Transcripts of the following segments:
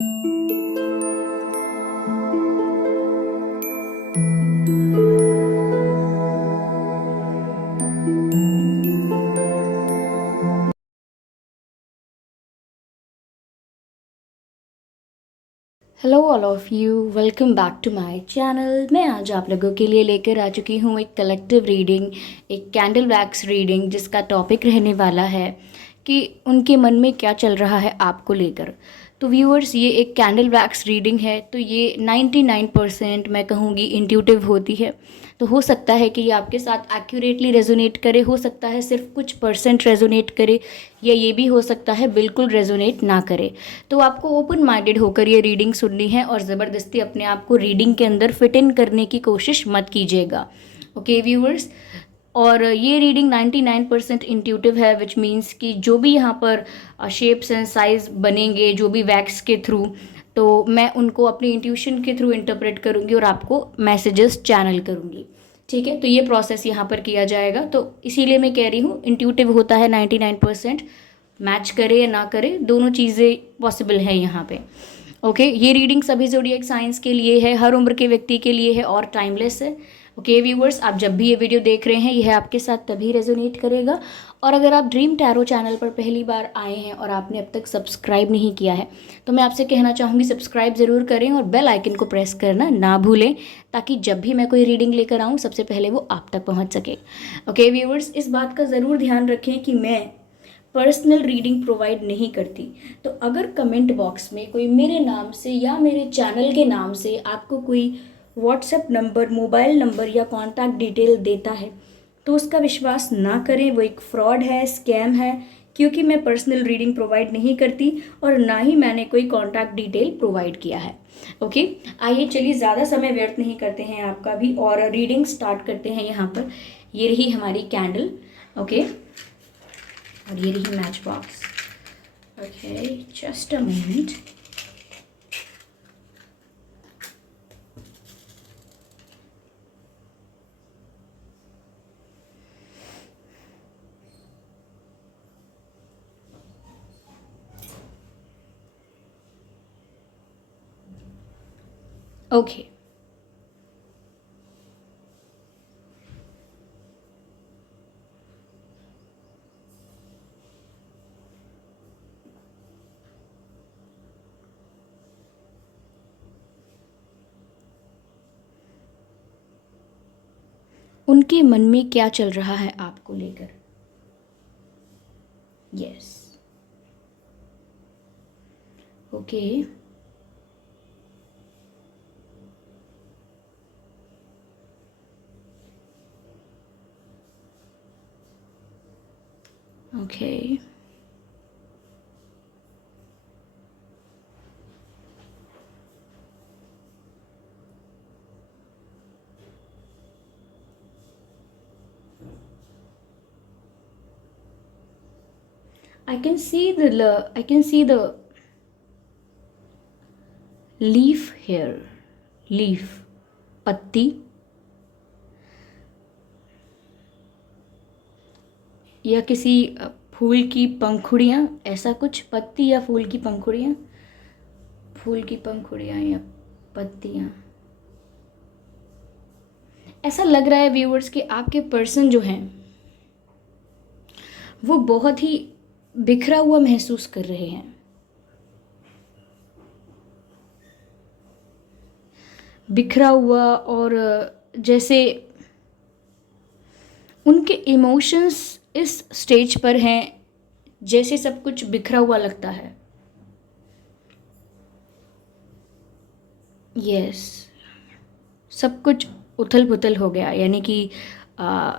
Hello all of you, welcome back to my channel. मैं आज आप लोगों के लिए लेकर आ चुकी हूँ एक कलेक्टिव रीडिंग, एक कैंडल वैक्स रीडिंग, जिसका टॉपिक रहने वाला है कि उनके मन में क्या चल रहा है आपको लेकर। तो व्यूअर्स, ये एक कैंडल वैक्स रीडिंग है, तो ये 99% मैं कहूँगी इंट्यूटिव होती है। तो हो सकता है कि ये आपके साथ एक्यूरेटली रेजोनेट करे, हो सकता है सिर्फ कुछ परसेंट रेजोनेट करे, या ये भी हो सकता है बिल्कुल रेजोनेट ना करे। तो आपको ओपन माइंडेड होकर ये रीडिंग सुननी है और ज़बरदस्ती अपने आप को रीडिंग के अंदर फिट इन करने की कोशिश मत कीजिएगा। ओके व्यूअर्स, और ये रीडिंग 99% इंट्यूटिव है, विच मीन्स कि जो भी यहाँ पर शेप्स एंड साइज बनेंगे, जो भी वैक्स के थ्रू, तो मैं उनको अपनी इंट्यूशन के थ्रू इंटरप्रेट करूँगी और आपको मैसेजेस चैनल करूँगी। ठीक है, तो ये प्रोसेस यहाँ पर किया जाएगा। तो इसीलिए मैं कह रही हूँ इंट्यूटिव होता है 99%, मैच करे या ना करे, दोनों चीज़ें पॉसिबल है यहाँ पे। ओके, ये रीडिंग सभी ज़ोडिएक साइंस के लिए है, हर उम्र के व्यक्ति के लिए है और टाइमलेस है। ओके व्यूवर्स, आप जब भी ये वीडियो देख रहे हैं, यह आपके साथ तभी रेजोनेट करेगा। और अगर आप ड्रीम टैरो चैनल पर पहली बार आए हैं और आपने अब तक सब्सक्राइब नहीं किया है, तो मैं आपसे कहना चाहूँगी सब्सक्राइब ज़रूर करें और बेल आइकन को प्रेस करना ना भूलें, ताकि जब भी मैं कोई रीडिंग लेकर आऊँ सबसे पहले वो आप तक पहुँच सके। ओके व्यूवर्स, इस बात का ज़रूर ध्यान रखें कि मैं पर्सनल रीडिंग प्रोवाइड नहीं करती। तो अगर कमेंट बॉक्स में कोई मेरे नाम से या मेरे चैनल के नाम से आपको कोई व्हाट्सएप नंबर, मोबाइल नंबर या कॉन्टैक्ट डिटेल देता है, तो उसका विश्वास ना करें, वो एक फ्रॉड है, स्कैम है। क्योंकि मैं पर्सनल रीडिंग प्रोवाइड नहीं करती और ना ही मैंने कोई कॉन्टैक्ट डिटेल प्रोवाइड किया है। ओके, आइए चलिए ज़्यादा समय व्यर्थ नहीं करते हैं आपका भी और रीडिंग स्टार्ट करते हैं। यहाँ पर ये रही हमारी कैंडल। ओके, और ये रही match box. Okay, just a moment. Okay, उनके मन में क्या चल रहा है आपको लेकर। Yes, okay, okay, I can see the leaf here. Leaf, पत्ती, या किसी फूल की पंखुड़ियाँ, ऐसा कुछ। पत्ती या फूल की पंखुड़ियाँ, फूल की पंखुड़ियाँ या पत्तियाँ। ऐसा लग रहा है व्यूअर्स कि आपके पर्सन जो हैं वो बहुत ही बिखरा हुआ महसूस कर रहे हैं। बिखरा हुआ, और जैसे उनके इमोशंस इस स्टेज पर हैं, जैसे सब कुछ बिखरा हुआ लगता है। यस, सब कुछ उथल पुथल हो गया, यानी कि आ,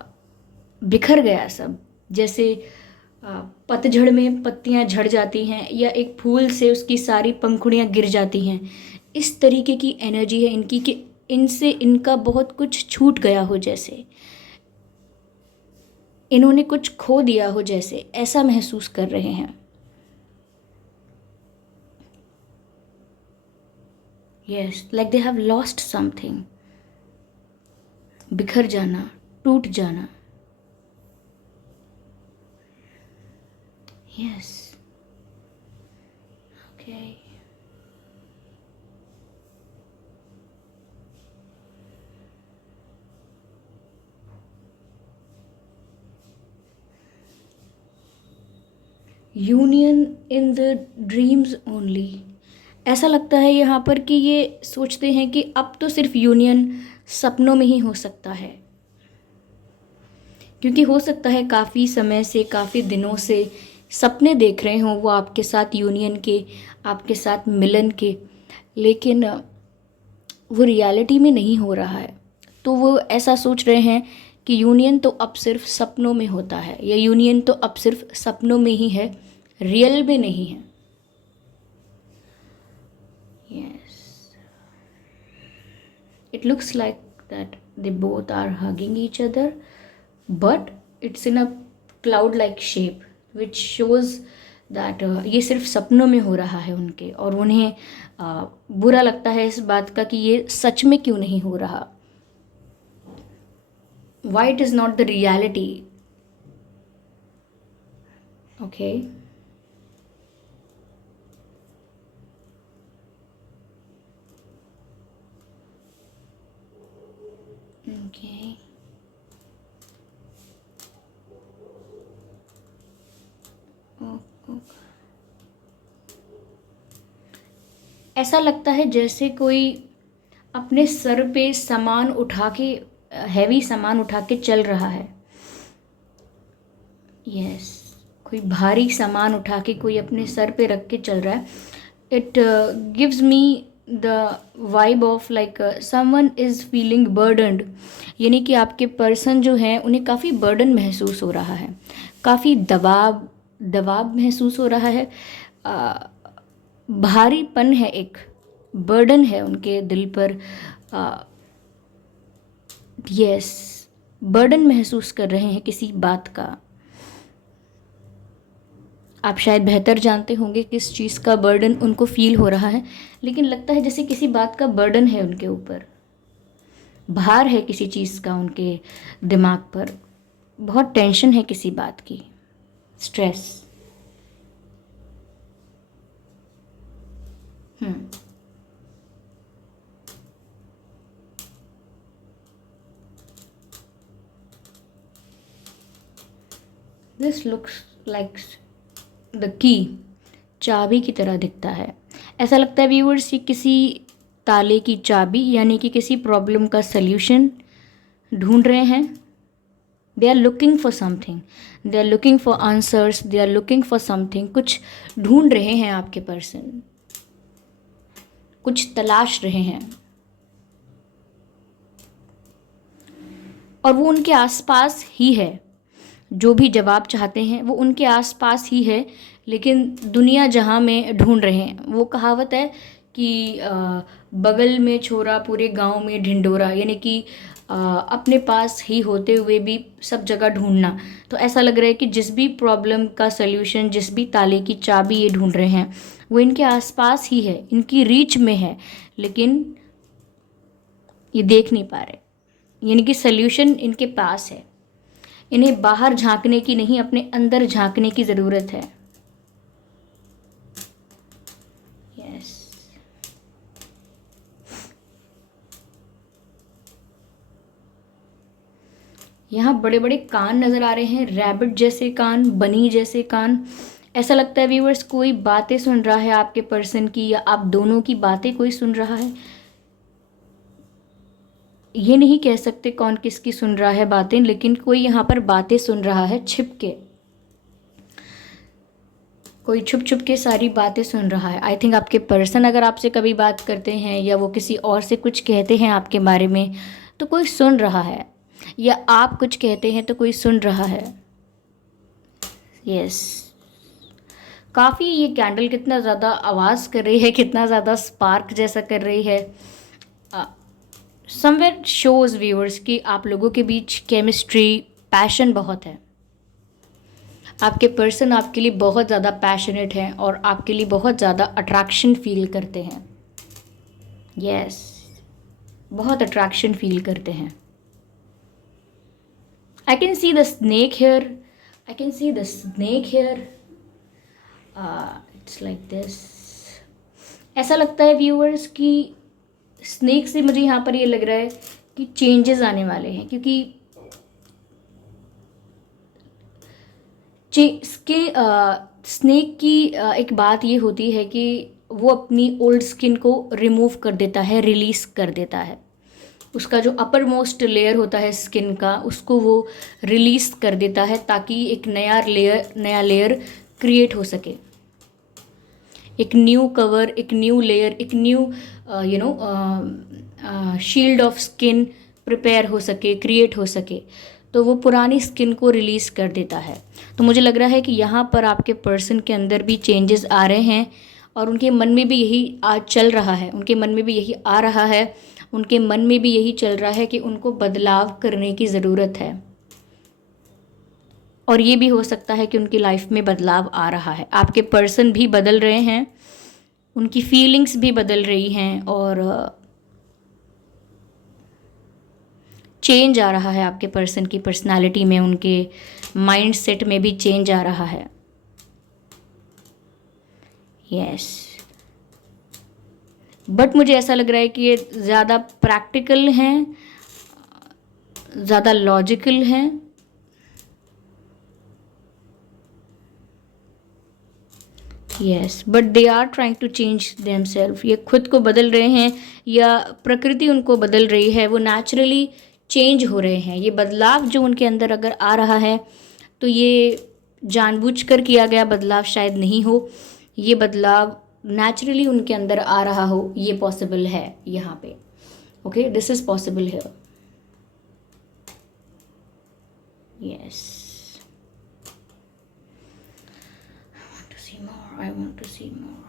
बिखर गया सब। जैसे पतझड़ में पत्तियां झड़ जाती हैं या एक फूल से उसकी सारी पंखुड़ियां गिर जाती हैं, इस तरीके की एनर्जी है इनकी कि इनसे इनका बहुत कुछ छूट गया हो, जैसे इन्होंने कुछ खो दिया हो, जैसे ऐसा महसूस कर रहे हैं। Yes, like they have lost something. बिखर जाना, टूट जाना। Yes, okay, union in the dreams only. ऐसा लगता है यहाँ पर कि ये सोचते हैं कि अब तो सिर्फ यूनियन सपनों में ही हो सकता है, क्योंकि हो सकता है काफ़ी समय से, काफ़ी दिनों से सपने देख रहे हों वो आपके साथ यूनियन के, आपके साथ मिलन के, लेकिन वो रियलिटी में नहीं हो रहा है। तो वो ऐसा सोच रहे हैं कि यूनियन तो अब सिर्फ सपनों में होता है, या यूनियन तो अब सिर्फ सपनों में ही है, रियल में नहीं है। Yes, it looks like that they both are hugging each other, but it's in a cloud like shape which shows that ये सिर्फ सपनों में हो रहा है उनके, और उन्हें बुरा लगता है इस बात का कि ये सच में क्यों नहीं हो रहा, why it is not the reality. Okay, okay, ऐसा लगता है जैसे कोई अपने सर पे सामान उठा के, हैवी सामान उठा के चल रहा है। यस, कोई भारी सामान उठा के कोई अपने सर पे रख के चल रहा है। It gives me the vibe of like someone is feeling burdened, यानी कि आपके पर्सन जो हैं उन्हें काफ़ी बर्डन महसूस हो रहा है, काफ़ी दबाव दबाव महसूस हो रहा है, भारीपन है, एक बर्डन है उनके दिल पर। यस, बर्डन महसूस कर रहे हैं किसी बात का। आप शायद बेहतर जानते होंगे किस चीज़ का बर्डन उनको फील हो रहा है, लेकिन लगता है जैसे किसी बात का बर्डन है उनके ऊपर, भार है किसी चीज़ का उनके दिमाग पर, बहुत टेंशन है किसी बात की, stress. This looks like the key, चाबी की तरह दिखता है। ऐसा लगता है व्यूअर्स ये किसी ताले की चाबी, यानी कि किसी प्रॉब्लम का सल्यूशन ढूंढ रहे हैं। They are looking for something, they are looking for answers, they are looking for something, कुछ ढूंढ रहे हैं आपके पर्सन, कुछ तलाश रहे हैं, और वो उनके आसपास ही है। जो भी जवाब चाहते हैं वो उनके आसपास ही है, लेकिन दुनिया जहाँ में ढूंढ रहे हैं। वो कहावत है कि बगल में छोरा पूरे गांव में ढिंढोरा, यानी कि अपने पास ही होते हुए भी सब जगह ढूंढना। तो ऐसा लग रहा है कि जिस भी प्रॉब्लम का सल्यूशन, जिस भी ताले की चाबी ये ढूंढ रहे हैं वो इनके आसपास ही है, इनकी रीच में है, लेकिन ये देख नहीं पा रहे। यानी कि सल्यूशन इनके पास है, इन्हें बाहर झांकने की नहीं, अपने अंदर झांकने की ज़रूरत है। यस, यहाँ बड़े बड़े कान नज़र आ रहे हैं, रैबिट जैसे कान, बनी जैसे कान। ऐसा लगता है व्यूअर्स कोई बातें सुन रहा है आपके पर्सन की, या आप दोनों की बातें कोई सुन रहा है। ये नहीं कह सकते कौन किसकी सुन रहा है बातें, लेकिन कोई यहाँ पर बातें सुन रहा है छिप के, कोई छुप छुप के सारी बातें सुन रहा है। आई थिंक आपके पर्सन अगर आपसे कभी बात करते हैं या वो किसी और से कुछ कहते हैं आपके बारे में, तो कोई सुन रहा है, या आप कुछ कहते हैं तो कोई सुन रहा है। यस, काफ़ी ये कैंडल कितना ज़्यादा आवाज़ कर रही है, कितना ज़्यादा स्पार्क जैसा कर रही है। समवेयर शोज व्यूअर्स कि आप लोगों के बीच केमिस्ट्री, पैशन बहुत है। आपके पर्सन आपके लिए बहुत ज़्यादा पैशनेट हैं और आपके लिए बहुत ज़्यादा अट्रैक्शन फील करते हैं। यस, बहुत अट्रैक्शन फील करते हैं। I can see the snake hair, I can see the snake hair, it's like this. ऐसा लगता है व्यूअर्स कि स्नेक से मुझे यहाँ पर ये लग रहा है कि चेंजेस आने वाले हैं, क्योंकि स्नेक की एक बात ये होती है कि वो अपनी ओल्ड स्किन को रिमूव कर देता है, रिलीज़ कर देता है। उसका जो अपर मोस्ट लेयर होता है स्किन का, उसको वो रिलीज़ कर देता है ताकि एक नया लेयर क्रिएट हो सके, एक न्यू कवर, एक न्यू लेयर, एक new shield of skin prepare हो सके, क्रिएट हो सके। तो वो पुरानी स्किन को रिलीज़ कर देता है। तो मुझे लग रहा है कि यहाँ पर आपके पर्सन के अंदर भी चेंजेस आ रहे हैं और उनके मन में भी यही आज चल रहा है, उनके मन में भी यही आ रहा है, उनके मन में भी यही चल रहा है कि उनको बदलाव करने की ज़रूरत है। और ये भी हो सकता है कि उनकी लाइफ में बदलाव आ रहा है, आपके पर्सन भी बदल रहे हैं, उनकी फीलिंग्स भी बदल रही हैं और चेंज आ रहा है आपके पर्सन की पर्सनालिटी में, उनके माइंड सेट में भी चेंज आ रहा है। यस, बट मुझे ऐसा लग रहा है कि ये ज़्यादा प्रैक्टिकल हैं, ज़्यादा लॉजिकल हैं। Yes, but they are trying to change themselves. ये खुद को बदल रहे हैं या प्रकृति उनको बदल रही है, वो नेचुरली चेंज हो रहे हैं। ये बदलाव जो उनके अंदर अगर आ रहा है तो ये जानबूझकर किया गया बदलाव शायद नहीं हो, ये बदलाव नेचुरली उनके अंदर आ रहा हो, ये पॉसिबल है यहाँ पे। Okay, this is possible here. Yes, I want to see more.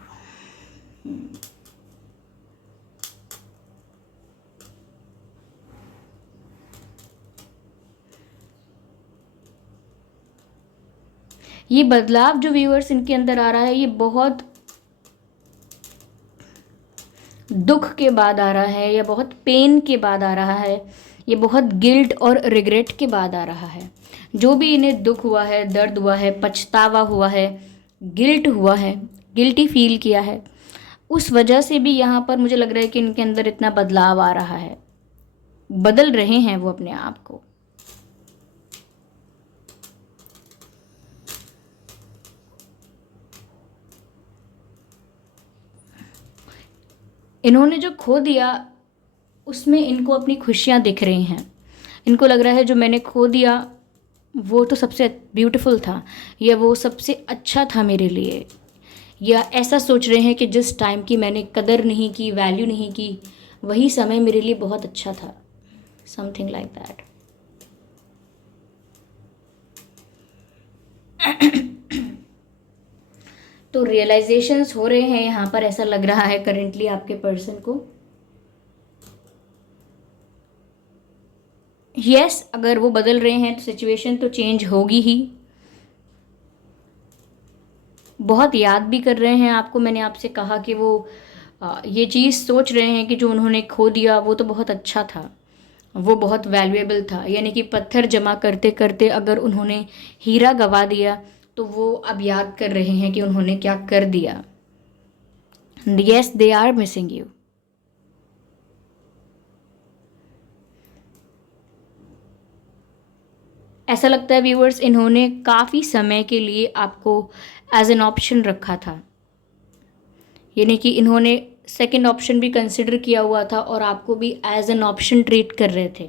ये बदलाव जो व्यूअर्स इनके अंदर आ रहा है, ये बहुत दुख के बाद आ रहा है या बहुत पेन के बाद आ रहा है, ये बहुत गिल्ट और रिग्रेट के बाद आ रहा है। जो भी इन्हें दुख हुआ है, दर्द हुआ है, पछतावा हुआ है, गिल्ट हुआ है, गिल्टी फील किया है, उस वजह से भी यहाँ पर मुझे लग रहा है कि इनके अंदर इतना बदलाव आ रहा है, बदल रहे हैं वो अपने आप को। इन्होंने जो खो दिया उसमें इनको अपनी खुशियाँ दिख रही हैं। इनको लग रहा है जो मैंने खो दिया वो तो सबसे ब्यूटीफुल था, या वो सबसे अच्छा था मेरे लिए, या ऐसा सोच रहे हैं कि जिस टाइम की मैंने कदर नहीं की, वैल्यू नहीं की, वही समय मेरे लिए बहुत अच्छा था, समथिंग लाइक दैट। तो रियलाइजेशंस हो रहे हैं यहाँ पर, ऐसा लग रहा है करेंटली आपके पर्सन को। यस, अगर वो बदल रहे हैं तो सिचुएशन तो चेंज होगी ही। बहुत याद भी कर रहे हैं आपको। मैंने आपसे कहा कि वो ये चीज़ सोच रहे हैं कि जो उन्होंने खो दिया वो तो बहुत अच्छा था, वो बहुत वैल्यूएबल था। यानी कि पत्थर जमा करते करते अगर उन्होंने हीरा गवा दिया तो वो अब याद कर रहे हैं कि उन्होंने क्या कर दिया। Yes, they are missing you. ऐसा लगता है व्यूअर्स, इन्होंने काफ़ी समय के लिए आपको एज एन ऑप्शन रखा था, यानी कि इन्होंने सेकंड ऑप्शन भी कंसिडर किया हुआ था और आपको भी एज एन ऑप्शन ट्रीट कर रहे थे।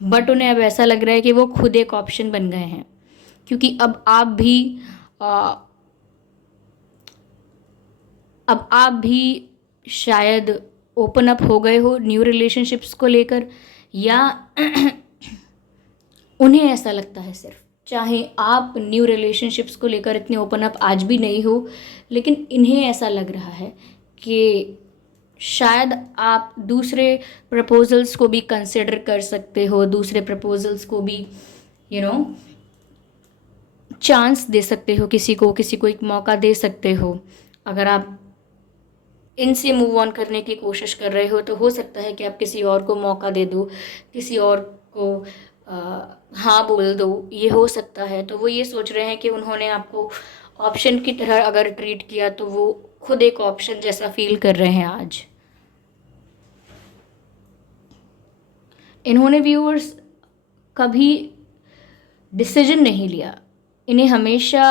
बट उन्हें अब ऐसा लग रहा है कि वो खुद एक ऑप्शन बन गए हैं, क्योंकि आ, अब आप भी शायद ओपन अप हो गए हो न्यू रिलेशनशिप्स को लेकर, या उन्हें ऐसा लगता है सिर्फ, चाहे आप न्यू रिलेशनशिप्स को लेकर इतने ओपन अप आज भी नहीं हो, लेकिन इन्हें ऐसा लग रहा है कि शायद आप दूसरे प्रपोजल्स को भी कंसिडर कर सकते हो, दूसरे प्रपोजल्स को भी चांस दे सकते हो, किसी को एक मौका दे सकते हो। अगर आप इनसे मूव ऑन करने की कोशिश कर रहे हो तो हो सकता है कि आप किसी और को मौका दे दो, किसी और को हाँ बोल दो, ये हो सकता है। तो वो ये सोच रहे हैं कि उन्होंने आपको ऑप्शन की तरह अगर ट्रीट किया तो वो खुद एक ऑप्शन जैसा फील कर रहे हैं आज। इन्होंने व्यूअर्स कभी डिसीजन नहीं लिया। इन्हें हमेशा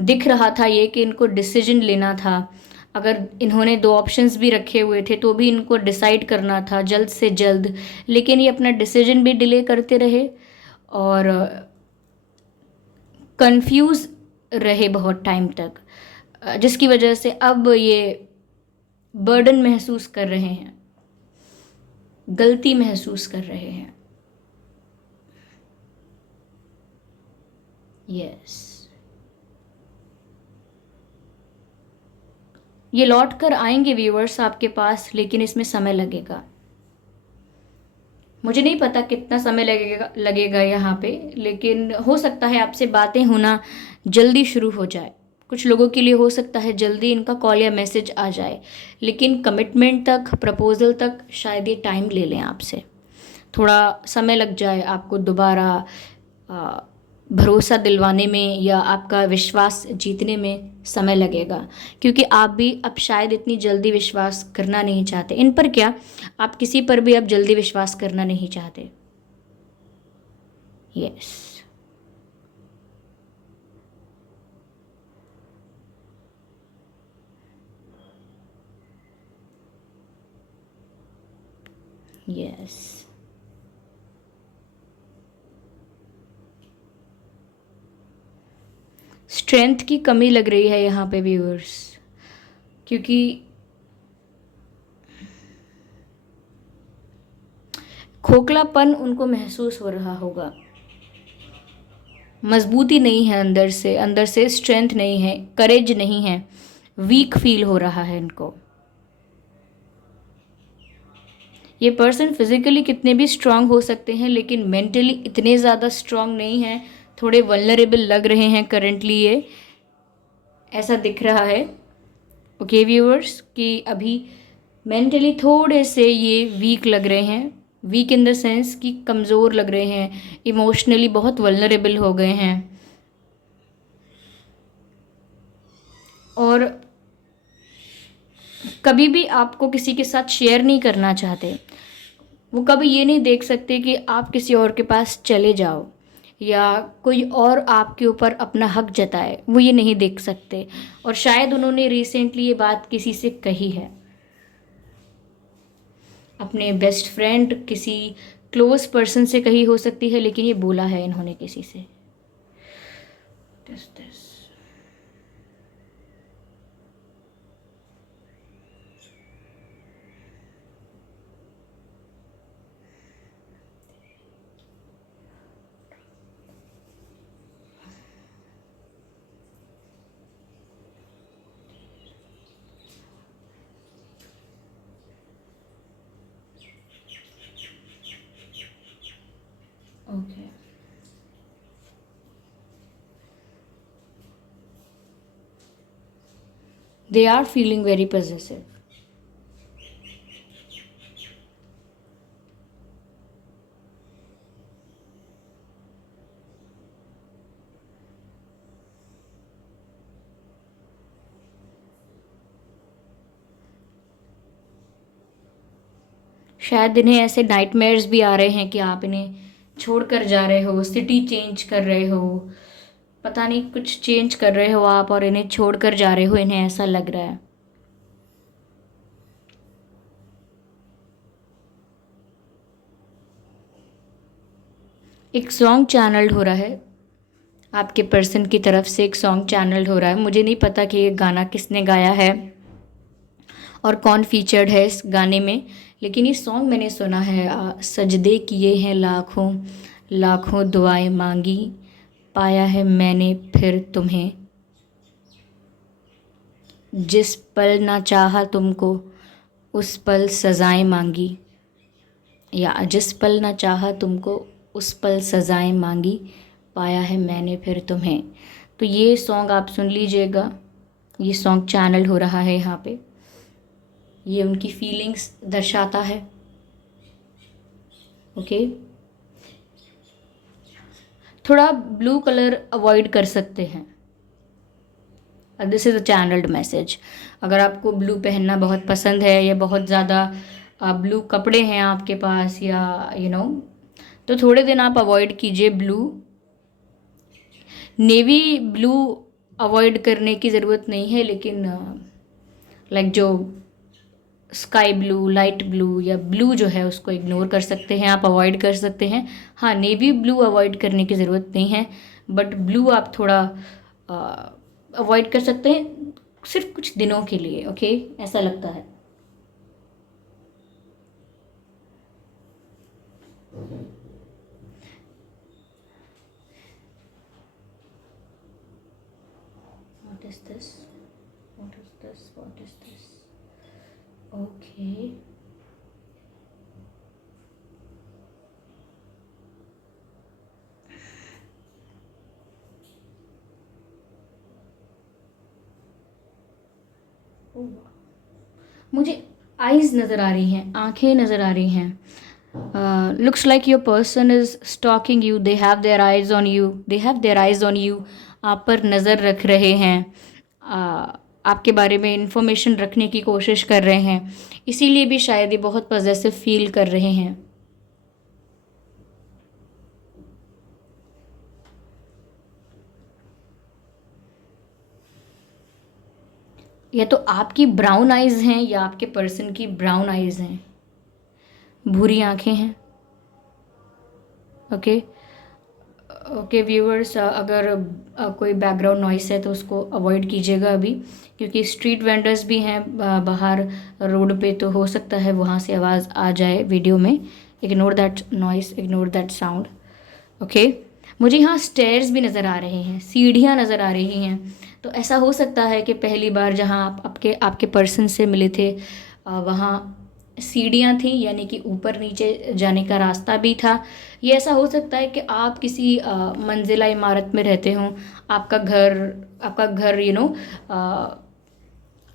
दिख रहा था ये कि इनको डिसीजन लेना था। अगर इन्होंने दो ऑप्शंस भी रखे हुए थे तो भी इनको डिसाइड करना था जल्द से जल्द, लेकिन ये अपना डिसीजन भी डिले करते रहे और कंफ्यूज रहे बहुत टाइम तक, जिसकी वजह से अब ये बर्डन महसूस कर रहे हैं, गलती महसूस कर रहे हैं। यस, ये लौट कर आएंगे व्यूअर्स आपके पास, लेकिन इसमें समय लगेगा। मुझे नहीं पता कितना समय लगेगा यहाँ पे, लेकिन हो सकता है आपसे बातें होना जल्दी शुरू हो जाए। कुछ लोगों के लिए हो सकता है जल्दी इनका कॉल या मैसेज आ जाए, लेकिन कमिटमेंट तक, प्रपोज़ल तक शायद ये टाइम ले लें आपसे, थोड़ा समय लग जाए आपको दोबारा भरोसा दिलवाने में या आपका विश्वास जीतने में समय लगेगा, क्योंकि आप भी अब शायद इतनी जल्दी विश्वास करना नहीं चाहते। इन पर क्या, आप किसी पर भी अब जल्दी विश्वास करना नहीं चाहते। यस, यस, स्ट्रेंथ की कमी लग रही है यहाँ पे व्यूअर्स, क्योंकि खोखलापन उनको महसूस हो रहा होगा, मजबूती नहीं है अंदर से स्ट्रेंथ नहीं है, करेज नहीं है, वीक फील हो रहा है इनको। ये पर्सन फिजिकली कितने भी स्ट्रांग हो सकते हैं, लेकिन मेंटली इतने ज़्यादा स्ट्रांग नहीं हैं, थोड़े वल्नरेबल लग रहे हैं करंटली, ये ऐसा दिख रहा है। ओके व्यूअर्स, कि अभी मेंटली थोड़े से ये वीक लग रहे हैं, वीक इन द सेंस कि कमज़ोर लग रहे हैं, इमोशनली बहुत वल्नरेबल हो गए हैं, और कभी भी आपको किसी के साथ शेयर नहीं करना चाहते। वो कभी ये नहीं देख सकते कि आप किसी और के पास चले जाओ या कोई और आपके ऊपर अपना हक जताए, वो ये नहीं देख सकते। और शायद उन्होंने रिसेंटली ये बात किसी से कही है, अपने बेस्ट फ्रेंड, किसी क्लोज पर्सन से कही हो सकती है, लेकिन ये बोला है इन्होंने किसी से। This okay, they are feeling very possessive. शायद इन्हें ऐसे नाइटमेयर्स भी आ रहे हैं कि आप इन्हें छोड़कर जा रहे हो, सिटी चेंज कर रहे हो, पता नहीं कुछ चेंज कर रहे हो आप और इन्हें छोड़कर जा रहे हो, इन्हें ऐसा लग रहा है। एक सॉन्ग चैनल्ड हो रहा है आपके पर्सन की तरफ से, एक सॉन्ग चैनल्ड हो रहा है। मुझे नहीं पता कि ये गाना किसने गाया है और कौन फीचर्ड है इस गाने में, लेकिन ये सॉन्ग मैंने सुना है। सजदे किए हैं लाखों लाखों दुआएं मांगी, पाया है मैंने फिर तुम्हें, जिस पल ना चाहा तुमको उस पल सज़ाएं मांगी, या जिस पल ना चाहा तुमको उस पल सज़ाएं मांगी, पाया है मैंने फिर तुम्हें। तो ये सॉन्ग आप सुन लीजिएगा, ये सॉन्ग चैनल हो रहा है यहाँ पे, ये उनकी फीलिंग्स दर्शाता है। ओके, थोड़ा ब्लू कलर अवॉइड कर सकते हैं। This is a channelled message. अगर आपको ब्लू पहनना बहुत पसंद है या बहुत ज़्यादा ब्लू कपड़े हैं आपके पास, या तो थोड़े दिन आप अवॉइड कीजिए ब्लू। नेवी ब्लू अवॉइड करने की ज़रूरत नहीं है, लेकिन लाइक जो स्काई ब्लू, लाइट ब्लू या ब्लू जो है उसको इग्नोर कर सकते हैं, आप अवॉइड कर सकते हैं। हाँ, नेवी ब्लू अवॉइड करने की ज़रूरत नहीं है, बट ब्लू आप थोड़ा अवॉइड कर सकते हैं सिर्फ कुछ दिनों के लिए। ओके, ऐसा लगता है। What is this? What is this? What is this? Okay. Oh, मुझे आईज नज़र आ रही हैं, आंखें नज़र आ रही हैं। Looks like your person is stalking you, they have their eyes on you, they have their eyes on you. आप पर नज़र रख रहे हैं, आपके बारे में इंफॉर्मेशन रखने की कोशिश कर रहे हैं, इसीलिए भी शायद ये बहुत पॉजेसिव फील कर रहे हैं। या तो आपकी ब्राउन आइज़ हैं या आपके पर्सन की ब्राउन आइज़ हैं, भूरी आंखें हैं। ओके ओके व्यूअर्स, अगर कोई बैकग्राउंड नॉइस है तो उसको अवॉइड कीजिएगा अभी, क्योंकि स्ट्रीट वेंडर्स भी हैं बाहर रोड पे, तो हो सकता है वहाँ से आवाज़ आ जाए वीडियो में। Ignore that noise, ignore that sound. Okay, मुझे यहाँ स्टेयर्स भी नज़र आ रहे हैं, सीढ़ियाँ नज़र आ रही हैं। तो ऐसा हो सकता है कि पहली बार जहाँ आप आपके आपके पर्सन से मिले थे वहाँ सीढ़ियाँ थी, यानी कि ऊपर नीचे जाने का रास्ता भी था। ये ऐसा हो सकता है कि आप किसी मंजिला इमारत में रहते हों, आपका घर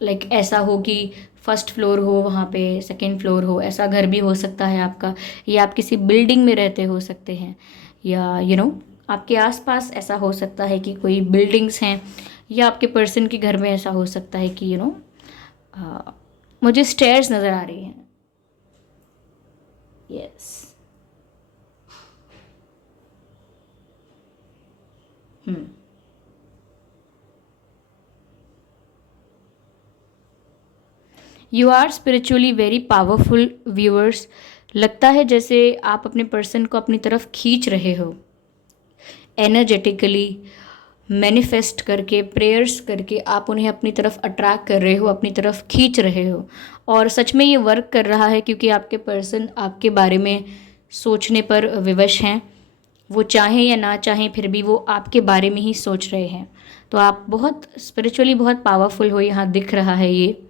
लाइक ऐसा हो कि फर्स्ट फ्लोर हो, वहाँ पे सेकंड फ्लोर हो, ऐसा घर भी हो सकता है आपका। या आप किसी बिल्डिंग में रहते हो सकते हैं, या आपके आसपास ऐसा हो सकता है कि कोई बिल्डिंग्स हैं, या आपके पर्सन के घर में ऐसा हो सकता है कि मुझे स्टेयर्स नज़र आ रही हैं। Yes. You are spiritually very powerful viewers. लगता है जैसे आप अपने पर्सन को अपनी तरफ खींच रहे हो, एनर्जेटिकली मैनिफेस्ट करके, प्रेयर्स करके आप उन्हें अपनी तरफ अट्रैक्ट कर रहे हो, अपनी तरफ खींच रहे हो। और सच में ये वर्क कर रहा है, क्योंकि आपके पर्सन आपके बारे में सोचने पर विवश हैं। वो चाहें या ना चाहें, फिर भी वो आपके बारे में ही सोच रहे हैं। तो आप बहुत स्पिरिचुअली बहुत पावरफुल हो, यहाँ दिख रहा है ये।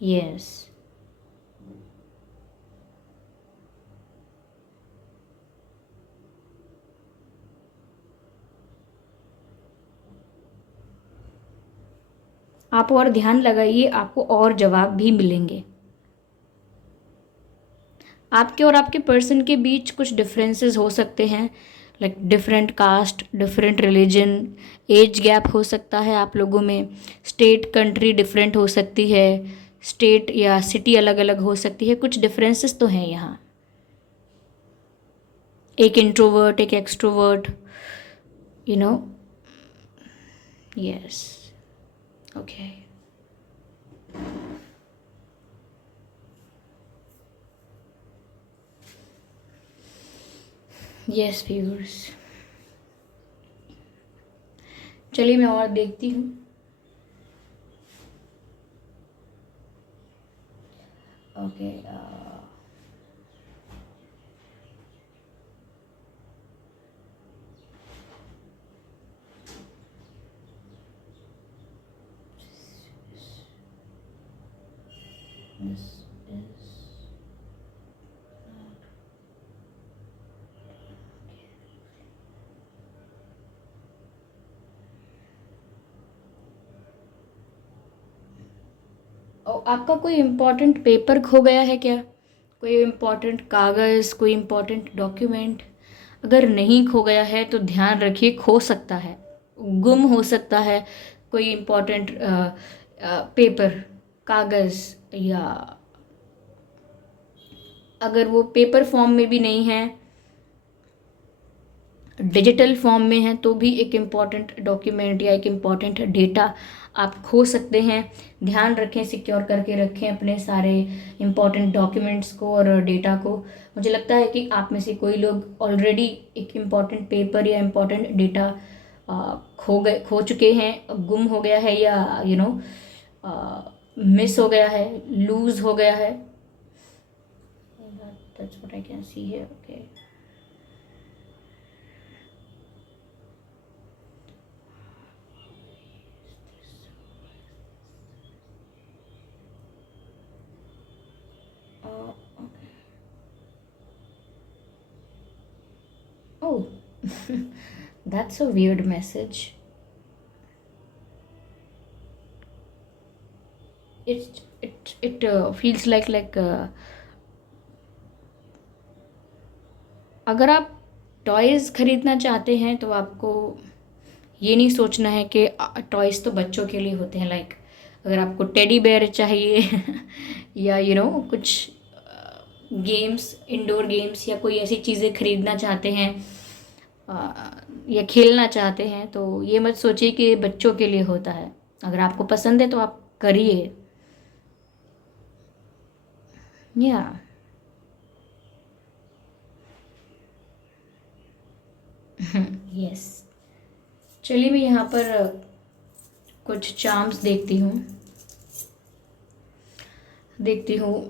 यस। आप और ध्यान लगाइए, आपको और जवाब भी मिलेंगे। आपके और आपके पर्सन के बीच कुछ डिफरेंसेस हो सकते हैं, like different caste, different religion, age gap हो सकता है आप लोगों में, स्टेट कंट्री डिफरेंट हो सकती है, स्टेट या सिटी अलग अलग हो सकती है। कुछ डिफरेंसेस तो हैं यहाँ। एक इंट्रोवर्ट, एक extrovert, you know. Yes. Okay. Yes viewers, चलिए मैं और देखती हूँ। ओके, this is आपका कोई इम्पोर्टेंट पेपर खो गया है क्या? कोई इम्पोर्टेंट कागज़, कोई इम्पोर्टेंट डॉक्यूमेंट? अगर नहीं खो गया है तो ध्यान रखिए, खो सकता है, गुम हो सकता है कोई इम्पोर्टेंट पेपर, कागज़, या अगर वो पेपर फॉर्म में भी नहीं है, डिजिटल फॉर्म में है, तो भी एक इम्पॉर्टेंट डॉक्यूमेंट या एक इम्पॉर्टेंट डेटा आप खो सकते हैं। ध्यान रखें, सिक्योर करके रखें अपने सारे इम्पॉर्टेंट डॉक्यूमेंट्स को और डेटा को। मुझे लगता है कि आप में से कोई लोग ऑलरेडी एक इम्पॉर्टेंट पेपर या इम्पॉर्टेंट डेटा खो चुके हैं, गुम हो गया है, या मिस हो गया है, लूज़ हो गया है। That's what I can see here. Okay. Okay. Oh, that's a weird message. It feels like अगर आप टॉयज़ ख़रीदना चाहते हैं तो आपको ये नहीं सोचना है कि टॉयज़ तो बच्चों के लिए होते हैं। लाइक अगर आपको टेडी बेयर चाहिए या कुछ गेम्स, इंडोर गेम्स या कोई ऐसी चीज़ें ख़रीदना चाहते हैं या खेलना चाहते हैं, तो ये मत सोचिए कि बच्चों के लिए होता है। अगर आपको पसंद है तो आप करिए। या यस, चलिए मैं यहाँ पर कुछ चार्म्स देखती हूँ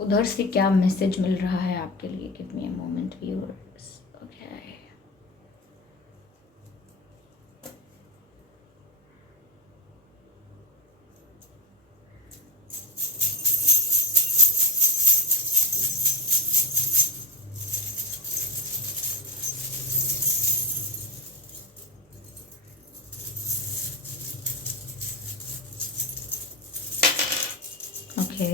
उधर से क्या मैसेज मिल रहा है आपके लिए। Give me a moment viewers. Okay, okay,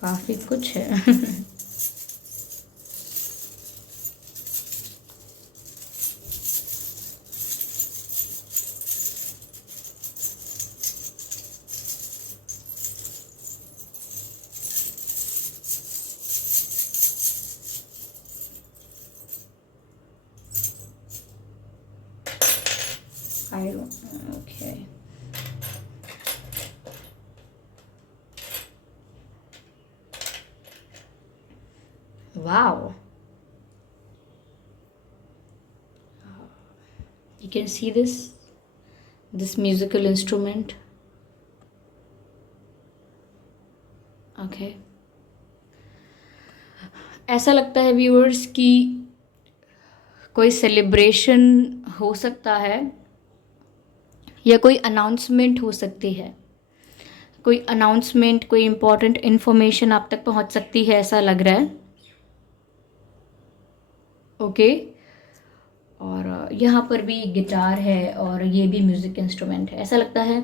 काफ़ी कुछ है। I don't. Okay. Wow. You can see this musical instrument. Okay. ऐसा लगता है व्यूअर्स कि कोई सेलिब्रेशन हो सकता है या कोई अनाउंसमेंट हो सकती है। कोई अनाउंसमेंट, कोई इम्पोर्टेंट इन्फॉर्मेशन आप तक पहुंच सकती है, ऐसा लग रहा है। ओके, और यहाँ पर भी गिटार है और ये भी म्यूज़िक इंस्ट्रूमेंट है। ऐसा लगता है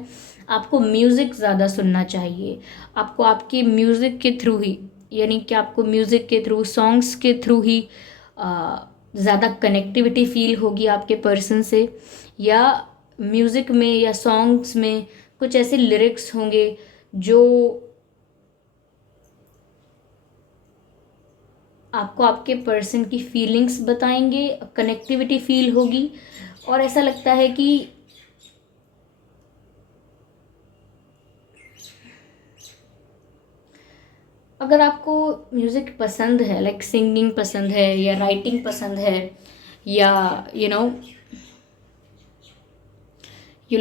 आपको म्यूज़िक ज़्यादा सुनना चाहिए। आपको आपके म्यूज़िक के थ्रू ही, यानी कि आपको म्यूज़िक के थ्रू, सॉन्ग्स के थ्रू ही ज़्यादा कनेक्टिविटी फील होगी आपके पर्सन से, या म्यूज़िक में या सॉन्ग्स में कुछ ऐसे लिरिक्स होंगे जो आपको आपके पर्सन की फीलिंग्स बताएंगे, कनेक्टिविटी फील होगी। और ऐसा लगता है कि अगर आपको म्यूज़िक पसंद है, लाइक सिंगिंग पसंद है या राइटिंग पसंद है, या you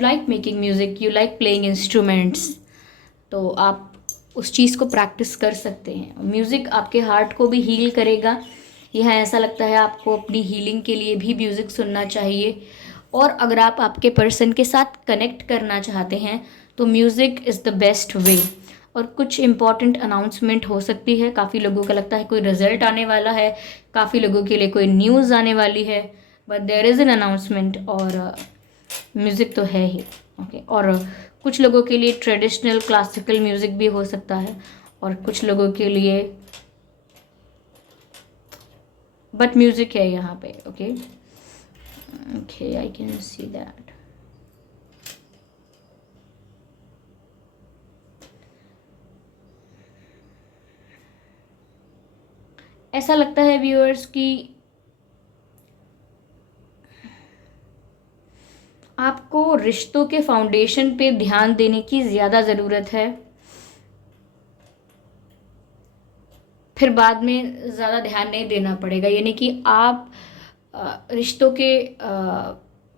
like making music, you like playing instruments, तो आप उस चीज़ को प्रैक्टिस कर सकते हैं। म्यूज़िक आपके हार्ट को भी हील करेगा। यह ऐसा लगता है आपको अपनी हीलिंग के लिए भी म्यूज़िक सुनना चाहिए। और अगर आप आपके पर्सन के साथ कनेक्ट करना चाहते हैं तो music is the best way. और कुछ इम्पॉर्टेंट अनाउंसमेंट हो सकती है। काफ़ी लोगों का लगता है कोई रिजल्ट आने वाला है, काफ़ी लोगों के लिए कोई न्यूज़ आने वाली है, but there is an announcement. और म्यूज़िक तो है ही, ओके। और कुछ लोगों के लिए ट्रेडिशनल क्लासिकल म्यूज़िक भी हो सकता है, और कुछ लोगों के लिए बट म्यूज़िक है यहाँ पे, okay. Okay, I can see that. ऐसा लगता है व्यूअर्स कि आपको रिश्तों के फाउंडेशन पे ध्यान देने की ज़्यादा ज़रूरत है, फिर बाद में ज़्यादा ध्यान नहीं देना पड़ेगा। यानी कि आप रिश्तों के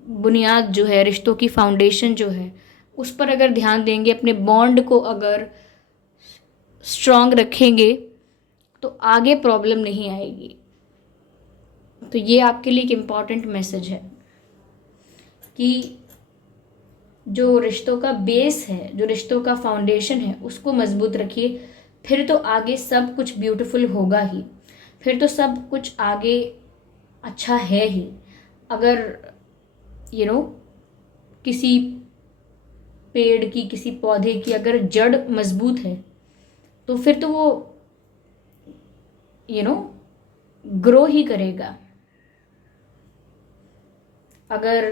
बुनियाद जो है, रिश्तों की फाउंडेशन जो है, उस पर अगर ध्यान देंगे, अपने बॉन्ड को अगर स्ट्रॉन्ग रखेंगे, तो आगे प्रॉब्लम नहीं आएगी। तो ये आपके लिए एक इम्पॉर्टेंट मैसेज है कि जो रिश्तों का बेस है, जो रिश्तों का फाउंडेशन है, उसको मजबूत रखिए। फिर तो आगे सब कुछ ब्यूटीफुल होगा ही, फिर तो सब कुछ आगे अच्छा है ही। अगर किसी पेड़ की, किसी पौधे की अगर जड़ मजबूत है, तो फिर तो वो ग्रो ही करेगा। अगर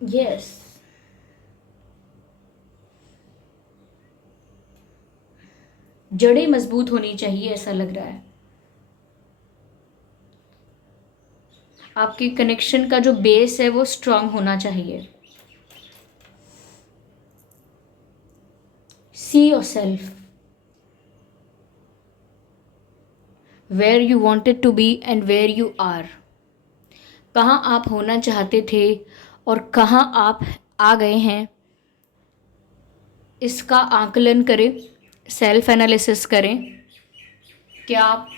यस, जड़ें मजबूत होनी चाहिए, ऐसा लग रहा है। आपके कनेक्शन का जो बेस है वो स्ट्रांग होना चाहिए। See yourself where you wanted to be and where you are. कहाँ आप होना चाहते थे और कहाँ आप आ गए हैं, इसका आकलन करें, सेल्फ एनालिसिस करें। क्या आप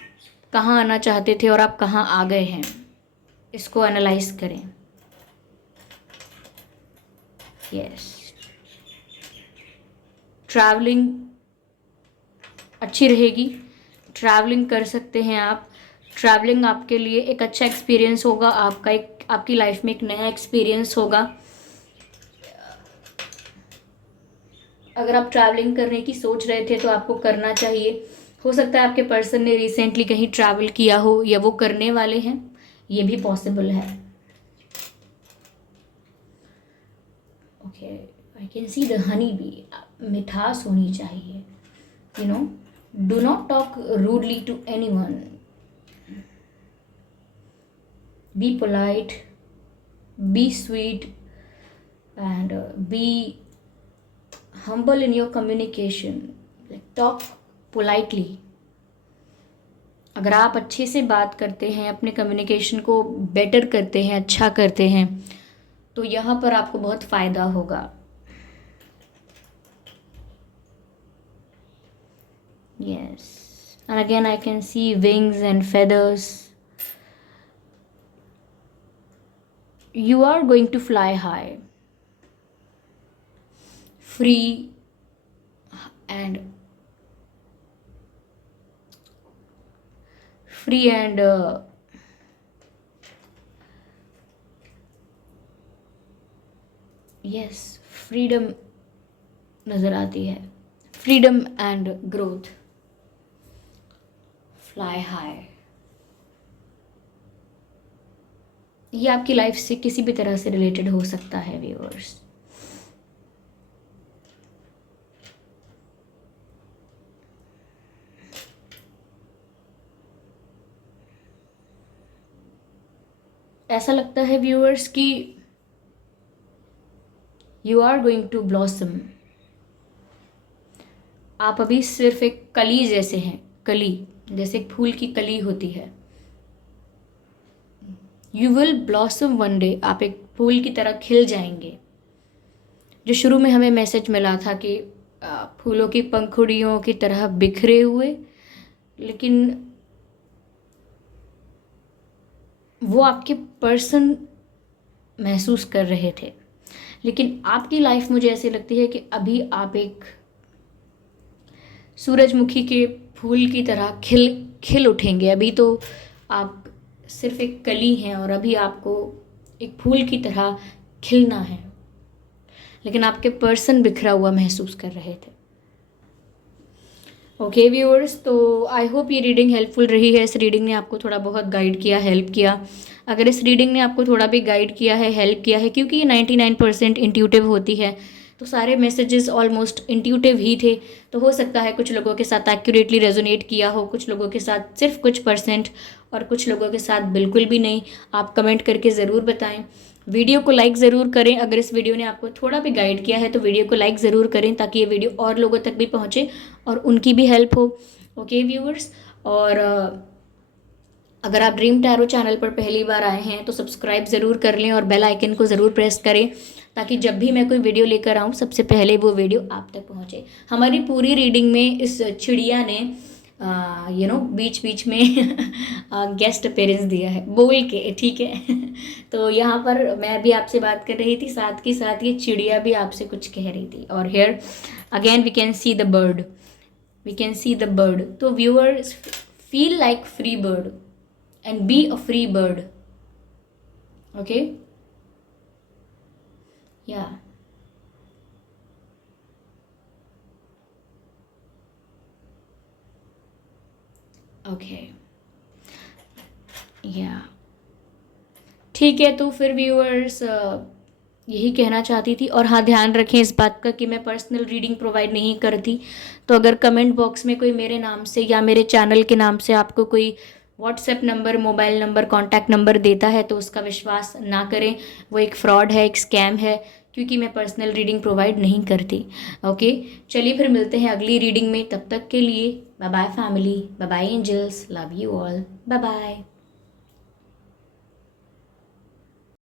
कहाँ आना चाहते थे और आप कहाँ आ गए हैं, इसको एनालाइज करें। यस, ट्रैवलिंग अच्छी रहेगी, ट्रैवलिंग कर सकते हैं आप। ट्रैवलिंग आपके लिए एक अच्छा एक्सपीरियंस होगा, आपकी लाइफ में एक नया एक्सपीरियंस होगा। अगर आप ट्रैवलिंग करने की सोच रहे थे तो आपको करना चाहिए। हो सकता है आपके पर्सन ने रिसेंटली कहीं ट्रैवल किया हो, या वो करने वाले हैं, ये भी पॉसिबल है। Okay, I can see the honey bee. मिठास होनी चाहिए, do not talk rudely to anyone, be polite, be sweet, and be humble in your communication, like talk politely। अगर आप अच्छे से बात करते हैं, अपने कम्युनिकेशन को बेटर करते हैं, अच्छा करते हैं, तो यहाँ पर आपको बहुत फ़ायदा होगा। Yes, and again I can C wings and feathers। You are going to fly high, free and yes, freedom नज़र आती है, freedom and growth, fly high. ये आपकी लाइफ से किसी भी तरह से रिलेटेड हो सकता है व्यूअर्स। ऐसा लगता है व्यूअर्स कि you are going to blossom. आप अभी सिर्फ एक कली जैसे हैं, कली जैसे एक फूल की कली होती है। You will blossom one day, आप एक फूल की तरह खिल जाएंगे। जो शुरू में हमें मैसेज मिला था कि फूलों की पंखुड़ियों की तरह बिखरे हुए, लेकिन वो आपके पर्सन महसूस कर रहे थे। लेकिन आपकी लाइफ मुझे ऐसी लगती है कि अभी आप एक सूरजमुखी के फूल की तरह खिल खिल उठेंगे। अभी तो आप सिर्फ एक कली हैं और अभी आपको एक फूल की तरह खिलना है, लेकिन आपके पर्सन बिखरा हुआ महसूस कर रहे थे। ओके व्यूअर्स, तो आई होप ये रीडिंग हेल्पफुल रही है। इस रीडिंग ने आपको थोड़ा बहुत गाइड किया, हेल्प किया। अगर इस रीडिंग ने आपको थोड़ा भी गाइड किया है, हेल्प किया है, क्योंकि ये 99% इंट्यूटिव होती है, तो सारे मैसेजेस ऑलमोस्ट इंट्यूटिव ही थे। तो हो सकता है कुछ लोगों के साथ एक्यूरेटली रेजोनेट किया हो, कुछ लोगों के साथ सिर्फ कुछ परसेंट, और कुछ लोगों के साथ बिल्कुल भी नहीं। आप कमेंट करके ज़रूर बताएं। वीडियो को लाइक ज़रूर करें। अगर इस वीडियो ने आपको थोड़ा भी गाइड किया है तो वीडियो को लाइक ज़रूर करें, ताकि ये वीडियो और लोगों तक भी पहुँचे और उनकी भी हेल्प हो। ओके व्यूअर्स, और अगर आप ड्रीम टैरो चैनल पर पहली बार आए हैं तो सब्सक्राइब ज़रूर कर लें और बेल आइकन को ज़रूर प्रेस करें, ताकि जब भी मैं कोई वीडियो लेकर आऊँ सबसे पहले वो वीडियो आप तक पहुँचे। हमारी पूरी रीडिंग में इस चिड़िया ने बीच बीच में गेस्ट अपीयरेंस दिया है बोल के, ठीक है। तो यहाँ पर मैं भी आपसे बात कर रही थी, साथ के साथ ये चिड़िया भी आपसे कुछ कह रही थी। और here again we can see the bird, we can see the bird. तो viewers, feel like free bird and be a free bird. Okay, yeah, okay, yeah, ठीक है। तो फिर व्यूअर्स यही कहना चाहती थी। और हाँ, ध्यान रखें इस बात का कि मैं पर्सनल रीडिंग प्रोवाइड नहीं करती। तो अगर कमेंट बॉक्स में कोई मेरे नाम से या मेरे चैनल के नाम से आपको कोई WhatsApp number, mobile number, contact number देता है तो उसका विश्वास ना करें। वो एक फ्रॉड है, एक स्कैम है, क्योंकि मैं पर्सनल रीडिंग प्रोवाइड नहीं करती। ओके, चलिए फिर मिलते हैं अगली रीडिंग में। तब तक के लिए bye bye family, bye bye angels, love you all, bye bye.